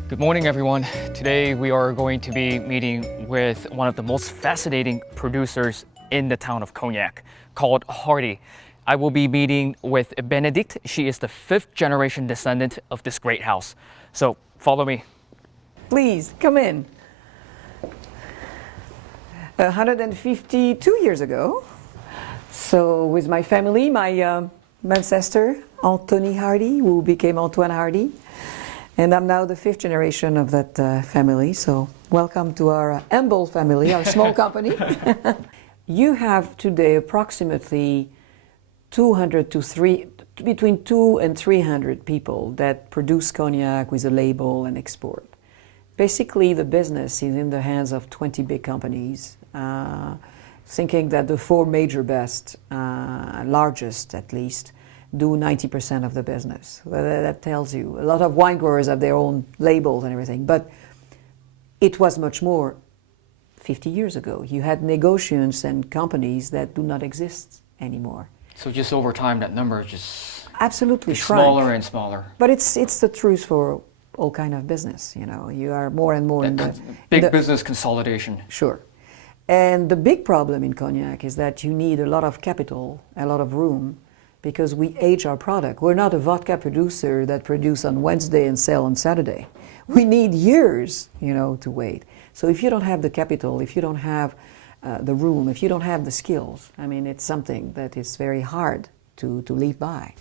Good morning, everyone. Today we are going to be meeting with one of the most fascinating producers in the town of Cognac, called Hardy. I will be meeting with Benedict. She is the 5th generation descendant of this great house. So follow me. Please, come in. 152 years ago. So with my family, my ancestor, Anthony Hardy, who became Antoine Hardy. And I'm now the 5th generation of that family. So welcome to our humble family, our small company. You have today approximately 200 to between 200 and 300 people that produce cognac with a label and export. Basically, the business is in the hands of 20 big companies, thinking that the 4 major best, largest at least, do 90% of the business. Well, that tells you. A lot of wine growers have their own labels and everything, but it was much more 50 years ago. You had negotiants and companies that do not exist anymore. So just over time, that number just absolutely shrank. Smaller and smaller. But it's the truth for all kind of business. You know, you are more and more in the big business consolidation. Sure. And the big problem in cognac is that you need a lot of capital, a lot of room, because we age our product. We're not a vodka producer that produce on Wednesday and sell on Saturday. We need years, you know, to wait. So if you don't have the capital, if you don't have the room, if you don't have the skills, I mean, it's something that is very hard to live by.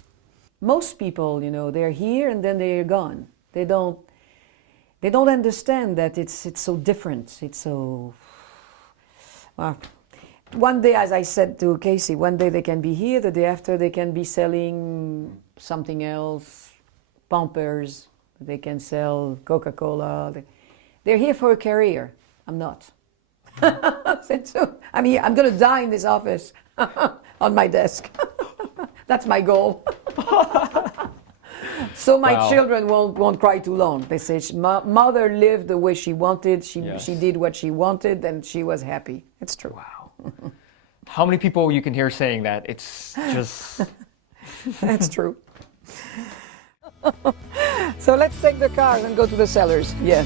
Most people, you know, they're here and then they're gone. They don't understand that it's so different. It's so, well, one day, as I said to Casey, one day they can be here, the day after they can be selling something else, Pampers, they can sell Coca-Cola. They're here for a career. I'm not. So, I mean, I'm going to die in this office on my desk. That's my goal. So my children won't cry too long. They say, mother lived the way she wanted, she did what she wanted, and she was happy. It's true. Wow. How many people you can hear saying that? It's just... That's true. So let's take the cars and go to the cellars. Yeah.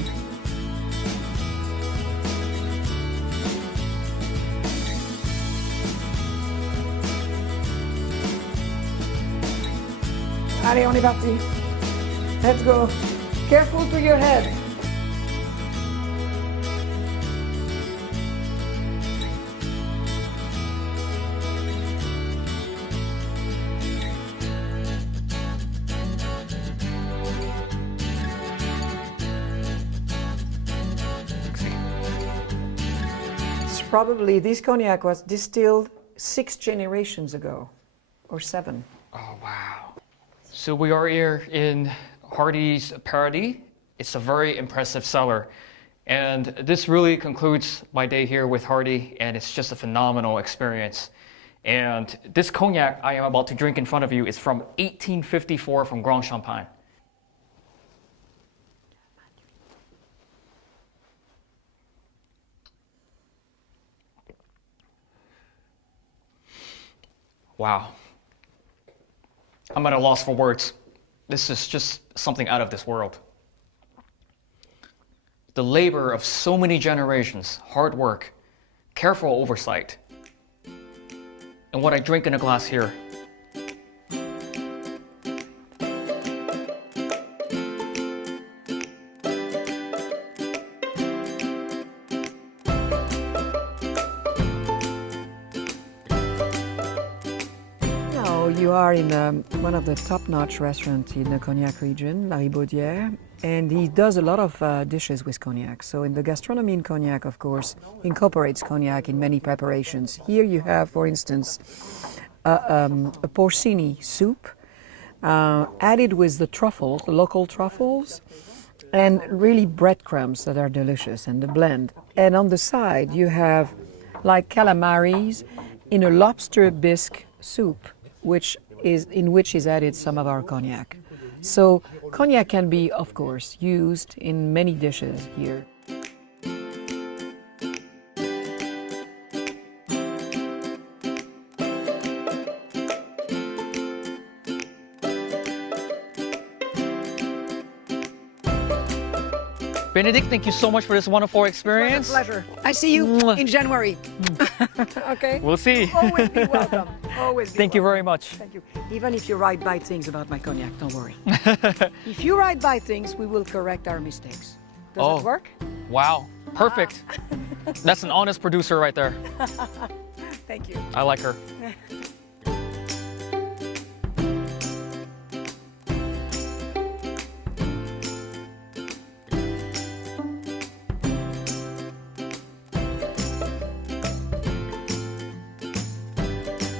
Allez, on est parti. Let's go. Careful to your head. It's probably, this cognac was distilled 6 generations ago, or 7. Oh, wow. So we are here in Hardy's Paradis. It's a very impressive cellar. And this really concludes my day here with Hardy, and it's just a phenomenal experience. And this cognac I am about to drink in front of you is from 1854 from Grand Champagne. Wow. I'm at a loss for words. This is just something out of this world. The labor of so many generations, hard work, careful oversight, and what I drink in a glass here. You are in one of the top-notch restaurants in the Cognac region, La Ribaudière, and he does a lot of dishes with cognac. So in the gastronomy in cognac, of course, incorporates cognac in many preparations. Here you have, for instance, a porcini soup added with the truffles, the local truffles, and really breadcrumbs that are delicious, and the blend. And on the side you have like calamaris in a lobster bisque soup, in which is added some of our cognac. So cognac can be, of course, used in many dishes here. Benedict, thank you so much for this wonderful experience. It was a pleasure. I see you in January. Okay? We'll see. Always be welcome. Always be Thank you welcome. very much. Thank you. Even if you write bad things about my cognac, don't worry. If you write bad things, we will correct our mistakes. Does it work? Wow. Perfect. That's an honest producer right there. Thank you. I like her.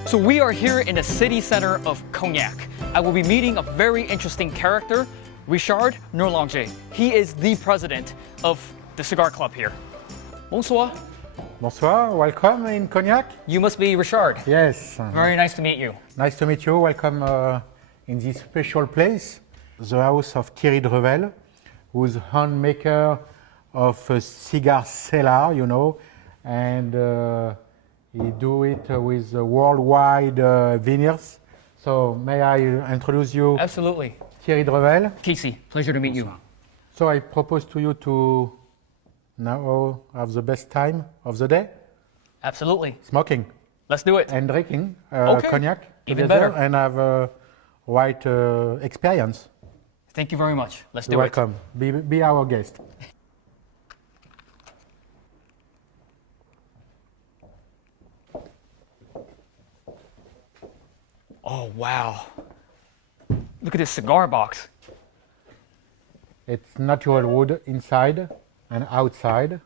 So we are here in the city center of Cognac. I will be meeting a very interesting character, Richard Norlanger. He is the president of the cigar club here. Bonsoir. Bonsoir, welcome in Cognac. You must be Richard. Yes. Very nice to meet you. Nice to meet you. Welcome in this special place, the house of Thierry Drevel, who's hand maker of a cigar cellar, you know, and he do it with worldwide vineyards. So may I introduce you? Absolutely. Thierry Drevel. Casey, pleasure to meet you. So I propose to you to now have the best time of the day. Absolutely. Smoking. Let's do it. And drinking Okay. cognac. Even together better. And have a right experience. Thank you very much. Let's You're do welcome. Be our guest. Oh, wow. Look at this cigar box. It's natural wood inside and outside.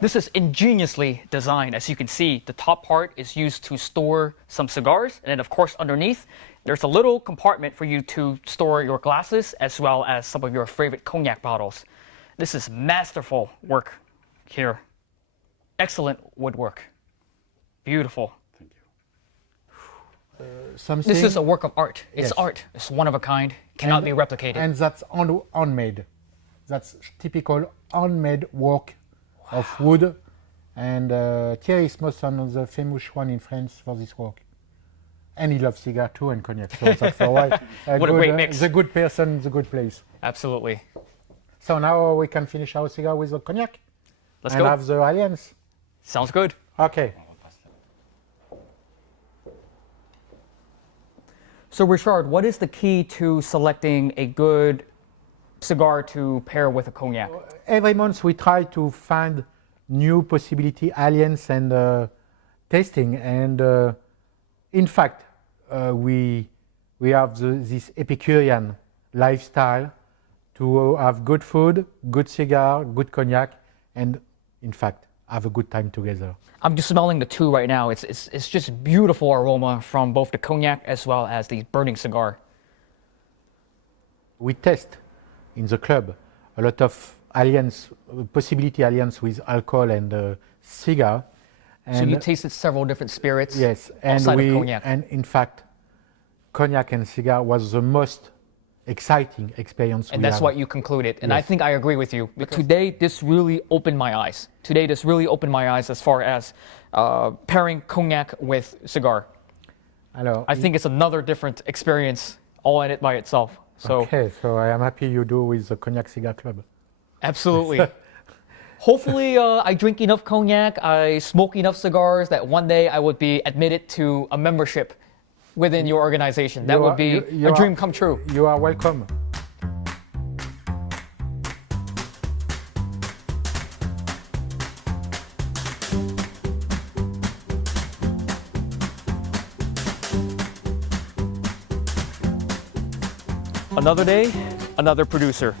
This is ingeniously designed. As you can see, the top part is used to store some cigars. And then, of course, underneath, there's a little compartment for you to store your glasses as well as some of your favorite cognac bottles. This is masterful work here. Excellent woodwork. Beautiful. Something. This is a work of art. It's Yes. art. It's one of a kind. Cannot be replicated. And that's handmade. That's typical handmade work of wood. And Thierry is most one of the famous one in France for this work. And he loves cigar too and cognac. So that's why What a great mix. The good person, the good place. Absolutely. So now we can finish our cigar with the cognac. Let's and go. have the alliance. Sounds good. Okay. So Richard, what is the key to selecting a good cigar to pair with a cognac? Every month we try to find new possibility, alliance and tasting. And in fact, we have this Epicurean lifestyle to have good food, good cigar, good cognac, and in fact, have a good time together. I'm just smelling the two right now. It's just beautiful aroma from both the cognac as well as the burning cigar. We test in the club a lot of alliance, possibility alliance with alcohol and cigar. So you tasted several different spirits. Yes, outside of cognac. And in fact, cognac and cigar was the most exciting experience. And that's what you concluded. And I think I agree with you. But today, this really opened my eyes. Today, this really opened my eyes as far as pairing cognac with cigar. I think it's another different experience all in it by itself. So, okay, so I am happy you do with the Cognac Cigar Club. Absolutely. Hopefully, I drink enough cognac, I smoke enough cigars that one day I would be admitted to a membership within your organization. That would be a dream come true. You are welcome. Another day, another producer.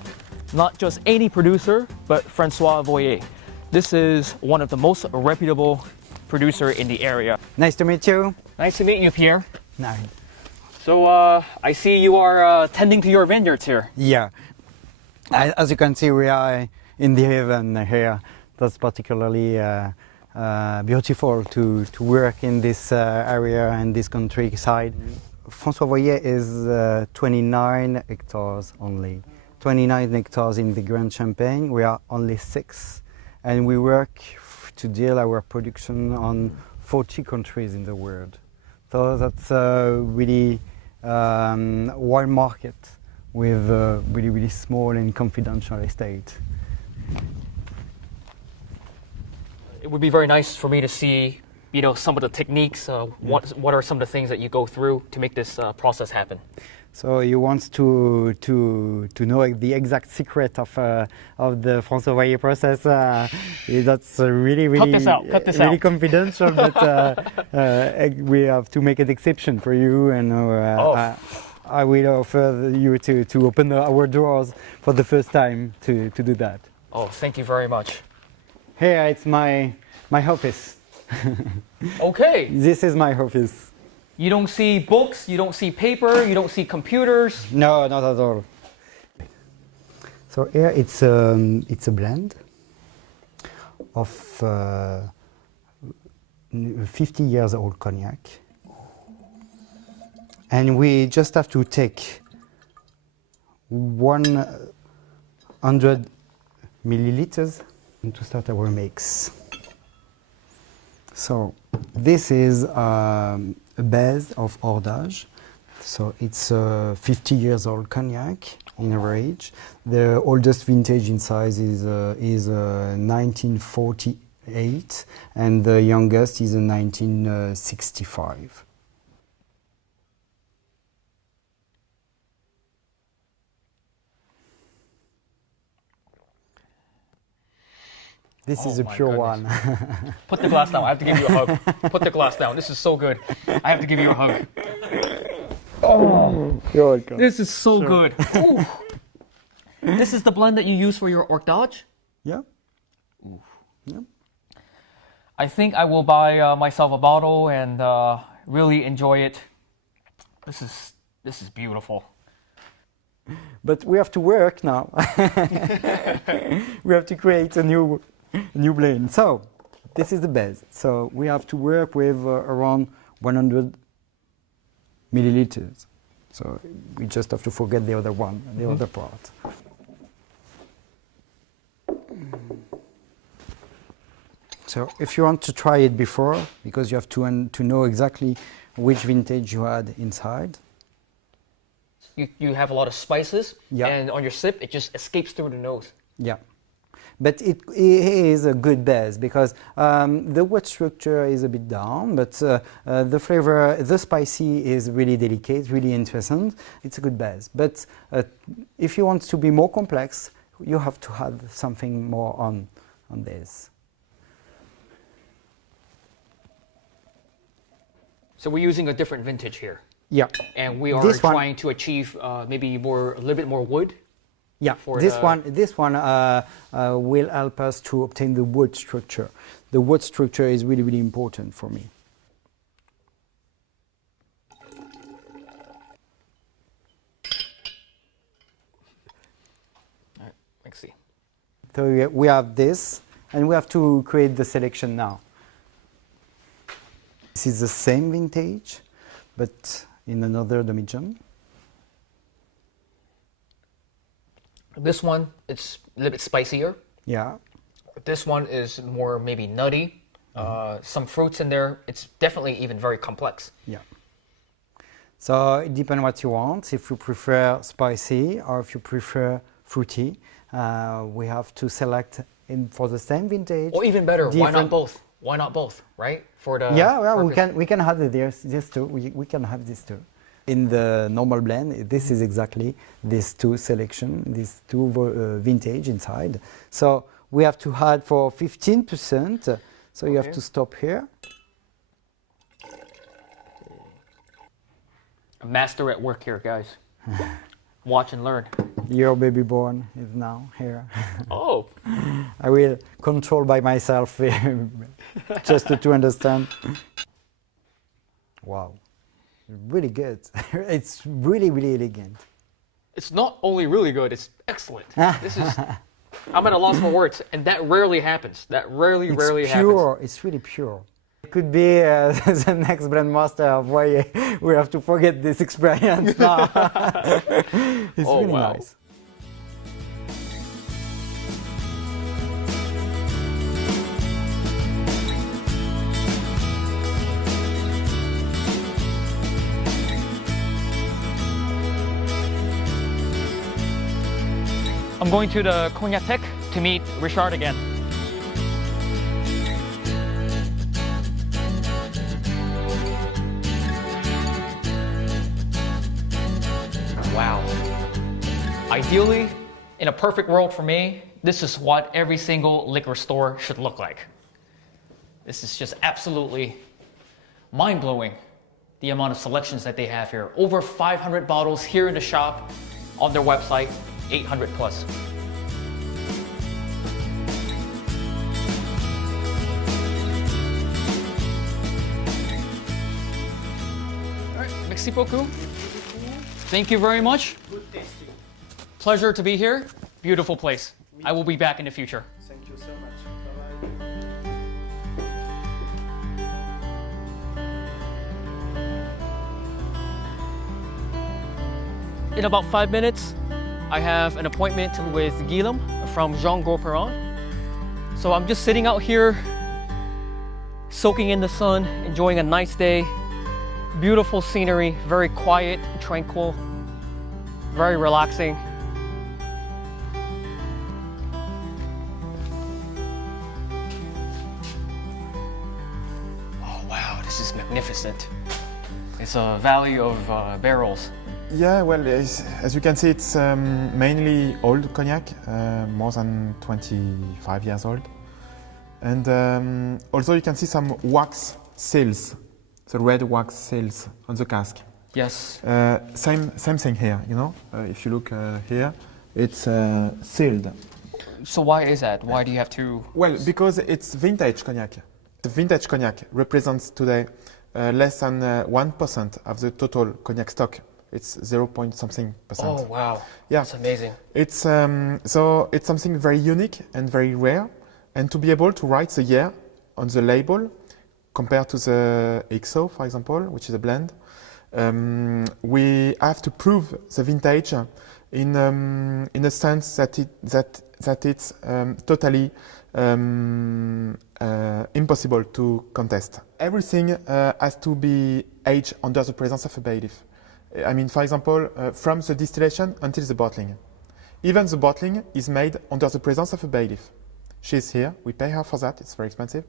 Not just any producer, but Francois Voyer. This is one of the most reputable producer in the area. Nice to meet you. Nice to meet you, Pierre. Nice. So I see you are tending to your vineyards here. Yeah. As you can see, we are in the haven here. That's particularly beautiful to work in this area and this countryside. François Voyer is 29 hectares only. 29 hectares in the Grand Champagne. We are only 6. And we work to deal our production on 40 countries in the world. So that's a really wide market with really, really small and confidential estate. It would be very nice for me to see, some of the techniques. What are some of the things that you go through to make this process happen? So you want to know the exact secret of the François process. That's really Cut this out. Cut this really out. confidential, but we have to make an exception for you, and I will offer you to open our doors for the first time to do that. Oh, thank you very much. Here, it's my office. Okay. This is my office. You don't see books, you don't see paper, you don't see computers. No, not at all. So here it's a blend of 50 years old cognac, and we just have to take 100 milliliters to start our mix. So this is a base of Ordage. So it's 50 years old cognac in average. The oldest vintage in size is 1948, and the youngest is 1965. This is a pure one. Put the glass down. I have to give you a hug. Put the glass down. This is so good. I have to give you a hug. Oh, you're welcome. This is so good. Ooh. This is the blend that you use for your Ordage? Yeah. Ooh. Yeah. I think I will buy myself a bottle and really enjoy it. This is beautiful. But we have to work now. We have to create a new blend. So this is the base. So we have to work with around 100 milliliters. So we just have to forget the other one, the other part. So if you want to try it before, because you have to know exactly which vintage you had inside. You have a lot of spices, Yeah. and on your sip, it just escapes through the nose. Yeah. But it is a good base because the wet structure is a bit down, but the flavor, the spicy is really delicate, really interesting. It's a good base. But if you want to be more complex, you have to add something more on this. So we're using a different vintage here. Yeah. And we are This one- trying to achieve maybe a little bit more wood. Yeah, this one will help us to obtain the wood structure. The wood structure is really, really important for me. All right, let's see. So we have this, and we have to create the selection now. This is the same vintage, but in another dimension. This one, it's a little bit spicier. Yeah. This one is more maybe nutty. Some fruits in there. It's definitely even very complex. Yeah. So it depends what you want. If you prefer spicy or if you prefer fruity, we have to select for the same vintage. Or even better, why not both? Why not both, right? For the we can have this too. We can have this too. In the normal blend, this is exactly these two selection, these two vintage inside. So we have to add for 15%. So you have to stop here. A master at work here, guys. Watch and learn. Your baby born is now here. Oh. I will control by myself just to understand. Wow. Really good. It's really, really elegant. It's not only really good, it's excellent. This is, I'm at a loss for words, and that rarely happens. That rarely It's happens. pure. It's really pure. It could be the next brand master of why we have to forget this experience now. It's Oh, really wow. nice. I'm going to the Cognac Tech to meet Richard again. Ideally, in a perfect world for me, this is what every single liquor store should look like. This is just absolutely mind-blowing, the amount of selections that they have here. Over 500 bottles here in the shop, on their website, 800 plus. All right, merci beaucoup. Thank you very much. Good tasting. Pleasure to be here. Beautiful place. I will be back in the future. Thank you so much. Bye-bye. In about 5 minutes, I have an appointment with Guillaume from Jean Gauperrin. So I'm just sitting out here, soaking in the sun, enjoying a nice day. Beautiful scenery, very quiet, tranquil, very relaxing. Oh wow, this is magnificent. It's a valley of barrels. Yeah, well, as you can see, it's mainly old cognac, more than 25 years old. And also you can see some wax seals, the red wax seals on the cask. Yes. Same thing here, you know. If you look here, it's sealed. So why is that? Why do you have to? Well, because it's vintage cognac. The vintage cognac represents today less than 1% of the total cognac stock. It's 0.something%. Oh wow! Yeah, that's amazing. It's so it's something very unique and very rare, and to be able to write the year on the label, compared to the XO, for example, which is a blend, we have to prove the vintage in a sense that it's totally impossible to contest. Everything has to be aged under the presence of a bailiff. I mean, for example, from the distillation until the bottling. Even the bottling is made under the presence of a bailiff. She's here, we pay her for that, it's very expensive.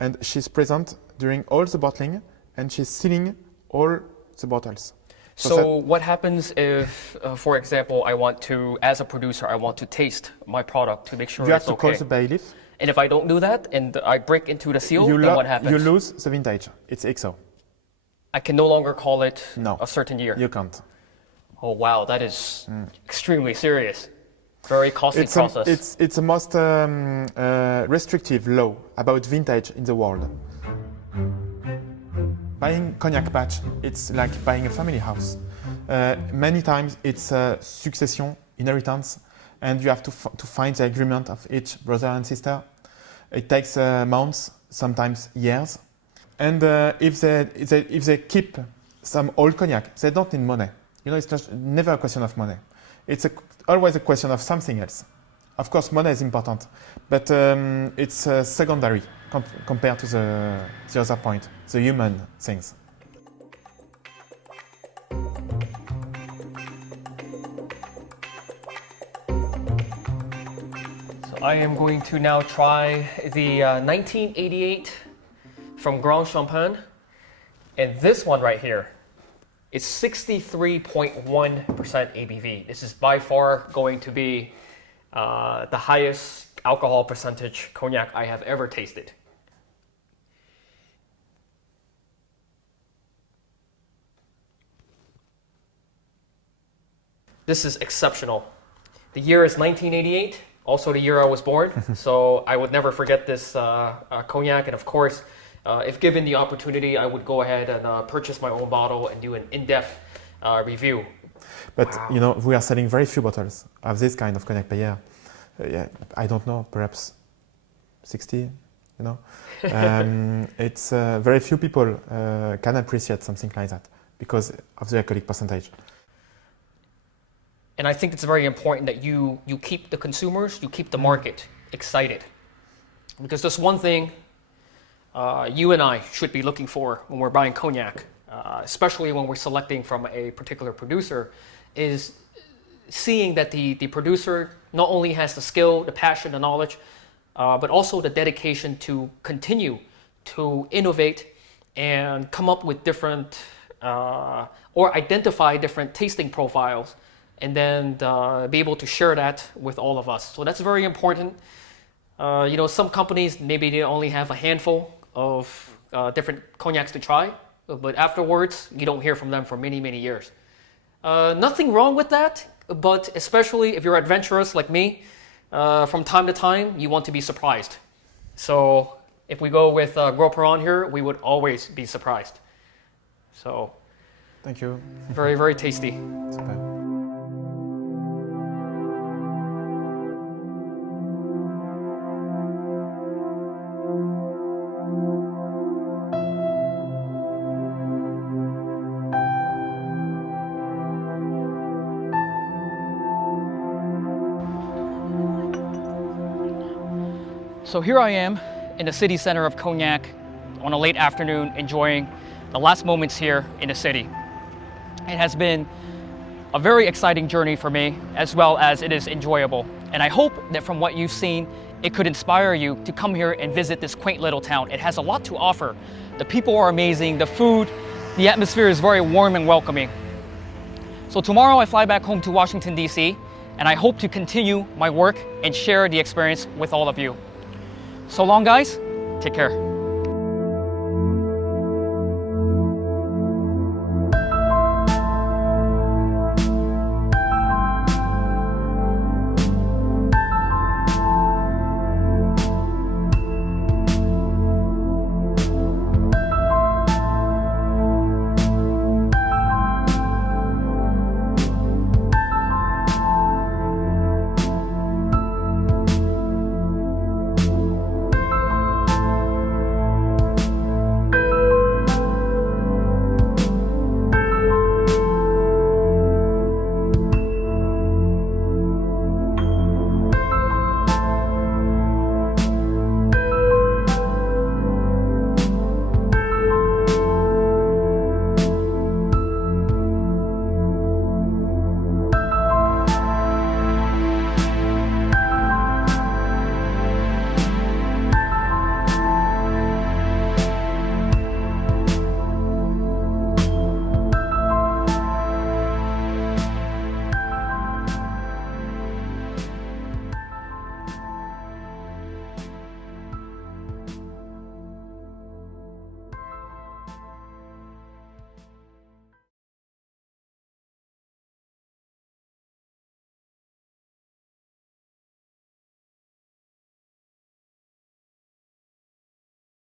And she's present during all the bottling, and she's sealing all the bottles. So what happens if, for example, I want to, as a producer, I want to taste my product to make sure you it's have to call the bailiff. And if I don't do that, and I break into the seal, then what happens? You lose the vintage, it's XO. I can no longer call it a certain year. You can't. Oh wow, that is extremely serious. Very costly process. It's the most restrictive law about vintage in the world. Buying cognac batch, it's like buying a family house. Many times it's succession, inheritance, and you have to find the agreement of each brother and sister. It takes months, sometimes years. And if they keep some old cognac, they don't need money. You know, it's just never a question of money. It's always a question of something else. Of course, money is important, but it's secondary compared to the other point, the human things. So I am going to now try the 1988 from Grand Champagne, and this one right here is 63.1% ABV. This is by far going to be the highest alcohol percentage cognac I have ever tasted. This is exceptional. The year is 1988, also the year I was born, so I would never forget this cognac, and of course, if given the opportunity, I would go ahead and purchase my own bottle and do an in-depth review. But you know, we are selling very few bottles of this kind of cognac per year. Yeah, I don't know, perhaps 60. You know, it's very few people can appreciate something like that because of the alcoholic percentage. And I think it's very important that you keep the consumers, you keep the market excited, because there's one thing you and I should be looking for when we're buying cognac, especially when we're selecting from a particular producer, is seeing that the producer not only has the skill, the passion, the knowledge, but also the dedication to continue to innovate and come up with different, or identify different tasting profiles and then be able to share that with all of us. So that's very important. You know, some companies, maybe they only have a handful of different cognacs to try, but afterwards, you don't hear from them for many, many years. Nothing wrong with that, but especially if you're adventurous like me, from time to time, you want to be surprised. So if we go with Gros Perron here, we would always be surprised. So, thank you. Very, very tasty. Super. So here I am in the city center of Cognac on a late afternoon, enjoying the last moments here in the city. It has been a very exciting journey for me, as well as it is enjoyable. And I hope that from what you've seen, it could inspire you to come here and visit this quaint little town. It has a lot to offer. The people are amazing, the food, the atmosphere is very warm and welcoming. So tomorrow I fly back home to Washington, D.C., and I hope to continue my work and share the experience with all of you. So long, guys. Take care.